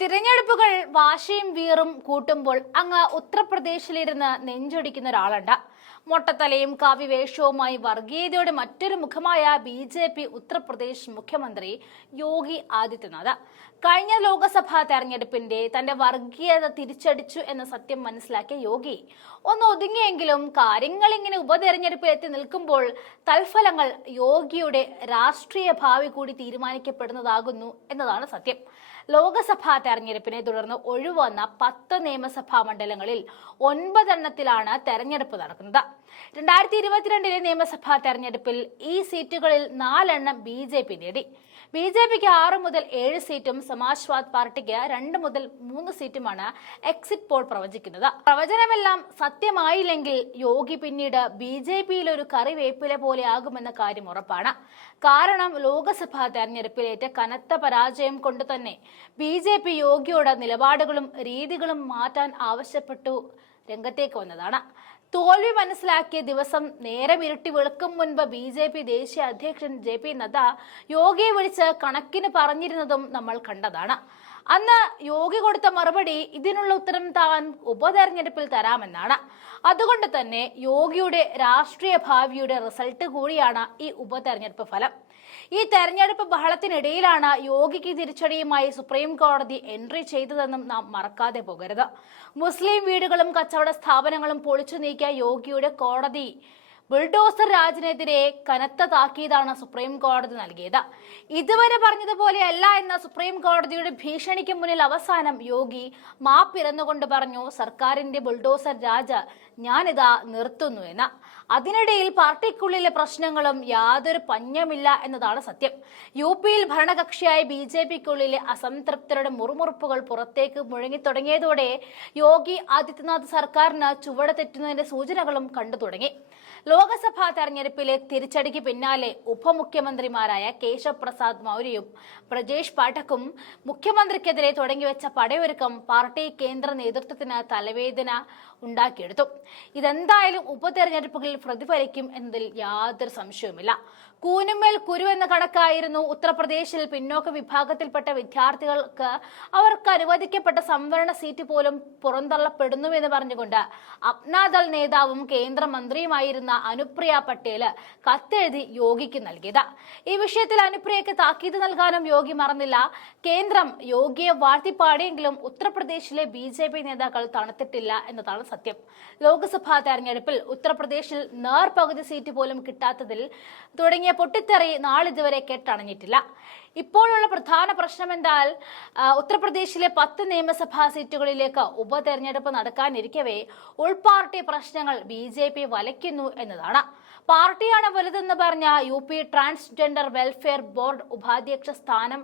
തിരഞ്ഞെടുപ്പുകൾ വാശിയും വീറും കൂട്ടുമ്പോൾ അങ്ങ് ഉത്തർപ്രദേശിലിരുന്ന് നെഞ്ചൊടിക്കുന്ന ഒരാളുണ്ട്. മൊട്ടത്തലയും കാവ്യവേഷവുമായി വർഗീയതയുടെ മറ്റൊരു മുഖമായ ബി ജെ പി ഉത്തർപ്രദേശ് മുഖ്യമന്ത്രി യോഗി ആദിത്യനാഥ്. കഴിഞ്ഞ ലോക്സഭാ തെരഞ്ഞെടുപ്പിന്റെ തന്റെ വർഗീയത തിരിച്ചടിച്ചു എന്ന സത്യം മനസ്സിലാക്കിയ യോഗി ഒന്ന് ഒതുങ്ങിയെങ്കിലും കാര്യങ്ങൾ ഇങ്ങനെ ഉപതെരഞ്ഞെടുപ്പിൽ എത്തി നിൽക്കുമ്പോൾ തൽഫലങ്ങൾ യോഗിയുടെ രാഷ്ട്രീയ ഭാവി കൂടി തീരുമാനിക്കപ്പെടുന്നതാകുന്നു എന്നതാണ് സത്യം. ലോക്സഭാ തെരഞ്ഞെടുപ്പിനെ തുടർന്ന് ഒഴിവന്ന പത്ത് നിയമസഭാ മണ്ഡലങ്ങളിൽ ഒൻപതെണ്ണത്തിലാണ് തെരഞ്ഞെടുപ്പ് നടക്കുന്നത്. രണ്ടായിരത്തി ഇരുപത്തിരണ്ടിലെ നിയമസഭാ തെരഞ്ഞെടുപ്പിൽ ഈ സീറ്റുകളിൽ നാലെണ്ണം ബി ജെ പി നേടി. ബി ജെ പിക്ക് ആറ് മുതൽ ഏഴ് സീറ്റും സമാജ്വാദ് പാർട്ടിക്ക് രണ്ട് മുതൽ മൂന്ന് സീറ്റുമാണ് എക്സിറ്റ് പോൾ പ്രവചിക്കുന്നത്. പ്രവചനമെല്ലാം സത്യമായില്ലെങ്കിൽ യോഗി പിന്നീട് ബി ജെ പിയിൽ ഒരു കറിവേപ്പില പോലെ ആകുമെന്ന കാര്യം ഉറപ്പാണ്. കാരണം ലോക്സഭാ തെരഞ്ഞെടുപ്പിലേറ്റ കനത്ത പരാജയം കൊണ്ട് തന്നെ ബി ജെ പി യോഗിയോട് നിലപാടുകളും രീതികളും മാറ്റാൻ ആവശ്യപ്പെട്ടു രംഗത്തേക്ക് വന്നതാണ്. തോൽവി മനസ്സിലാക്കിയ ദിവസം നേരം ഇരുട്ടി വെളുക്കും മുൻപ് ബി ജെ പി ദേശീയ അധ്യക്ഷൻ ജെ പി നദ്ദ യോഗിയെ വിളിച്ച് കണക്കിന് പറഞ്ഞിരുന്നതും നമ്മൾ കണ്ടതാണ്. അന്ന് യോഗി കൊടുത്ത മറുപടി ഇതിനുള്ള ഉത്തരം താൻ ഉപതെരഞ്ഞെടുപ്പിൽ തരാമെന്നാണ്. അതുകൊണ്ട് തന്നെ യോഗിയുടെ രാഷ്ട്രീയ ഭാവിയുടെ റിസൾട്ട് കൂടിയാണ് ഈ ഉപതെരഞ്ഞെടുപ്പ് ഫലം. ഈ തെരഞ്ഞെടുപ്പ് ബഹളത്തിനിടയിലാണ് യോഗിക്ക് തിരിച്ചടിയുമായി സുപ്രീം കോടതി എൻട്രി ചെയ്തതെന്നും നാം മറക്കാതെ പോകരുത്. മുസ്ലിം വീടുകളും കച്ചവട സ്ഥാപനങ്ങളും പൊളിച്ചു നീക്കിയ യോഗിയുടെ കോടതി ബുൾഡോസർ രാജിനെതിരെ കനത്ത താക്കീതാണ് സുപ്രീം കോടതി നൽകിയത്. ഇതുവരെ പറഞ്ഞതുപോലെയല്ല എന്ന സുപ്രീം കോടതിയുടെ ഭീഷണിക്ക് മുന്നിൽ അവസാനം യോഗി മാപ്പിറന്നുകൊണ്ട് പറഞ്ഞു സർക്കാരിന്റെ ബുൾഡോസർ രാജ് ഞാനിതാ നിർത്തുന്നു എന്ന്. അതിനിടയിൽ പാർട്ടിക്കുള്ളിലെ പ്രശ്നങ്ങളും യാതൊരു പഞ്ഞമില്ല എന്നതാണ് സത്യം. യു പിയിൽ ഭരണകക്ഷിയായ ബി ജെ പിക്കുള്ളിലെ അസംതൃപ്തരുടെ മുറുമുറുപ്പുകൾ പുറത്തേക്ക് മുഴങ്ങി തുടങ്ങിയതോടെ യോഗി ആദിത്യനാഥ് സർക്കാരിന് ചുവട് തെറ്റുന്നതിന്റെ സൂചനകളും കണ്ടു തുടങ്ങി ലോക്സഭാ തെരഞ്ഞെടുപ്പിലെ തിരിച്ചടിക്ക് പിന്നാലെ ഉപമുഖ്യമന്ത്രിമാരായ കേശവ് പ്രസാദ് മൗര്യയും ബ്രജേഷ് പാഠക്കും മുഖ്യമന്ത്രിക്കെതിരെ തുടങ്ങിവെച്ച പടയൊരുക്കം പാർട്ടി കേന്ദ്ര നേതൃത്വത്തിന് തലവേദന ഉണ്ടാക്കിയെടുത്തു. ഇതെന്തായാലും ഉപതെരഞ്ഞെടുപ്പുകളിൽ പ്രതിഫലിക്കും എന്നതിൽ യാതൊരു സംശയവുമില്ല. കൂനുമേൽ കുരു എന്ന കണക്കായിരുന്നു ഉത്തർപ്രദേശിൽ പിന്നോക്ക വിഭാഗത്തിൽപ്പെട്ട വിദ്യാർത്ഥികൾക്ക് അവർക്ക് അനുവദിക്കപ്പെട്ട സംവരണ സീറ്റ് പോലും പുറന്തള്ളപ്പെടുന്നുവെന്ന് പറഞ്ഞുകൊണ്ട് അപ്നാദൾ നേതാവും കേന്ദ്രമന്ത്രിയുമായിരുന്ന അനുപ്രിയ പട്ടേൽ കത്തെഴുതി യോഗിക്ക് നൽകിയത്. ഈ വിഷയത്തിൽ അനുപ്രിയക്ക് താക്കീത് നൽകാനും യോഗി മറന്നില്ല. കേന്ദ്രം യോഗിയെ വാഴ്ത്തിപ്പാടിയെങ്കിലും ഉത്തർപ്രദേശിലെ ബി ജെ പി നേതാക്കൾ തണുത്തിട്ടില്ല എന്നതാണ് സത്യം. ലോക്സഭാ തെരഞ്ഞെടുപ്പിൽ ഉത്തർപ്രദേശിൽ നേർ പകുതി സീറ്റ് പോലും കിട്ടാത്തതിൽ തുടങ്ങിയ പൊട്ടിത്തെറി നാളിതുവരെ കെട്ടണഞ്ഞിട്ടില്ല. ഇപ്പോഴുള്ള പ്രധാന പ്രശ്നം എന്താൽ ഉത്തർപ്രദേശിലെ പത്ത് നിയമസഭാ സീറ്റുകളിലേക്ക് ഉപതെരഞ്ഞെടുപ്പ് നടക്കാനിരിക്കവേ ഉൾപാർട്ടി പ്രശ്നങ്ങൾ ബി ജെ പി വലയ്ക്കുന്നു എന്നതാണ്. പാർട്ടിയാണ് വലുതെന്ന് പറഞ്ഞ U P transgender welfare board ഉപാധ്യക്ഷ സ്ഥാനം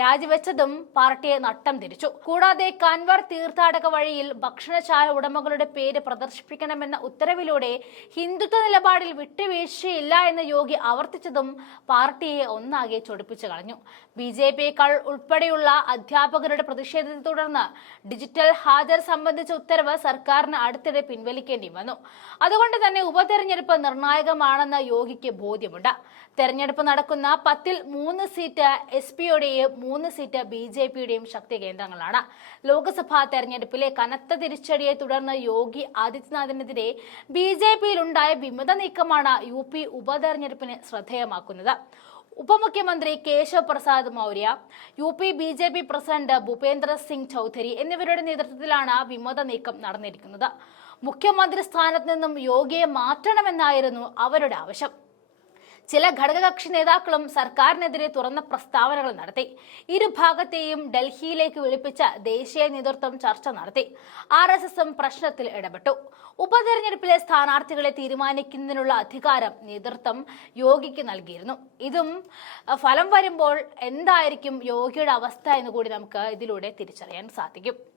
രാജിവെച്ചതും പാർട്ടിയെ നട്ടം തിരിച്ചു. കൂടാതെ കൻവർ തീർത്ഥാടക വഴിയിൽ ഭക്ഷണശാല ഉടമകളുടെ പേര് പ്രദർശിപ്പിക്കണമെന്ന ഉത്തരവിലൂടെ ഹിന്ദുത്വ നിലപാടിൽ വിട്ടുവീഴ്ചയില്ല എന്ന് യോഗി ആവർത്തിച്ചതും പാർട്ടിയെ ഒന്നാകെ ചൊടിപ്പിച്ചു കളഞ്ഞു. ബി ജെ പിയേക്കാൾ ഉൾപ്പെടെയുള്ള അധ്യാപകരുടെ പ്രതിഷേധത്തെ തുടർന്ന് ഡിജിറ്റൽ ഹാജർ സംബന്ധിച്ച ഉത്തരവ് സർക്കാരിന് അടുത്തിടെ പിൻവലിക്കേണ്ടി വന്നു. അതുകൊണ്ട് തന്നെ ഉപതെരഞ്ഞെടുപ്പ് നിർണായകമാണെന്ന് യോഗിക്ക് ബോധ്യമുണ്ട്. തെരഞ്ഞെടുപ്പ് നടക്കുന്ന പത്തിൽ മൂന്ന് സീറ്റ് എസ് പിയുടെയും മൂന്ന് സീറ്റ് ബി ജെ പിയുടെയും ശക്തി കേന്ദ്രങ്ങളാണ്. ലോക്സഭാ തെരഞ്ഞെടുപ്പിലെ കനത്ത തിരിച്ചടിയെ തുടർന്ന് യോഗി ആദിത്യനാഥിനെതിരെ ബി ജെ പിയിലുണ്ടായ വിമത നീക്കമാണ് യു പി ഉപതെരഞ്ഞെടുപ്പിന് ശ്രദ്ധേയമാക്കുന്നത്. ഉപമുഖ്യമന്ത്രി Keshav Prasad Maurya U P B J P president Bhupendra Singh Chaudhary എന്നിവരുടെ നേതൃത്വത്തിലാണ് വിമത നീക്കം നടന്നിരിക്കുന്നത്. മുഖ്യമന്ത്രി സ്ഥാനത്ത് നിന്നും യോഗിയെ മാറ്റണമെന്നായിരുന്നു അവരുടെ ആവശ്യം. ചില ഘടകകക്ഷി നേതാക്കളും സർക്കാരിനെതിരെ തുറന്ന പ്രസ്താവനകൾ നടത്തി. ഇരുഭാഗത്തെയും ഡൽഹിയിലേക്ക് വിളിപ്പിച്ച ദേശീയ നേതൃത്വം ചർച്ച നടത്തി. ആർ എസ് എസും പ്രശ്നത്തിൽ ഇടപെട്ടു. ഉപതെരഞ്ഞെടുപ്പിലെ സ്ഥാനാർത്ഥികളെ തീരുമാനിക്കുന്നതിനുള്ള അധികാരം നേതൃത്വം യോഗിക്ക് നൽകിയിരുന്നു. ഇതും ഫലം വരുമ്പോൾ എന്തായിരിക്കും യോഗിയുടെ അവസ്ഥ എന്ന് കൂടി നമുക്ക് ഇതിലൂടെ തിരിച്ചറിയാൻ സാധിക്കും.